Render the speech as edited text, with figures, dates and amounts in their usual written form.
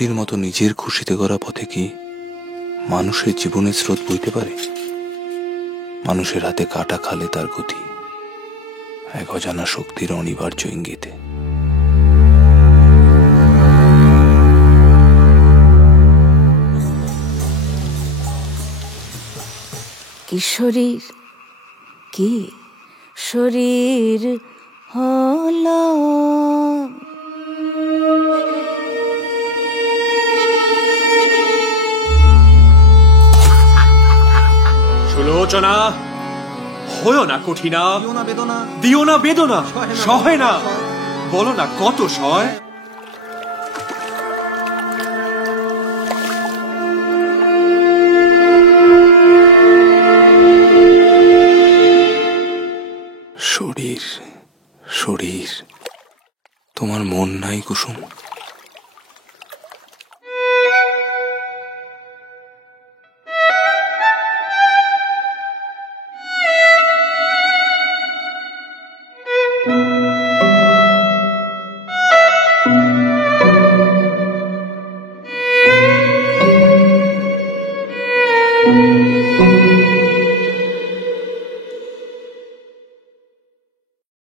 নদীর মতো নিজের খুশিতে গড়া পথে কি মানুষের জীবনের স্রোত বইতে পারে? মানুষের হাতে কাটা খালে তার গতি, এক অজানা শক্তির অনিবার্য ইঙ্গিতে। কিশোরীর কি শরীর হলো, সুলোচনা, হয়ো না কঠিনা, দিও না বেদনা, সহে না, বলো না কত সয়। শরীর শরীর, তোমার মন নাই কুসুম?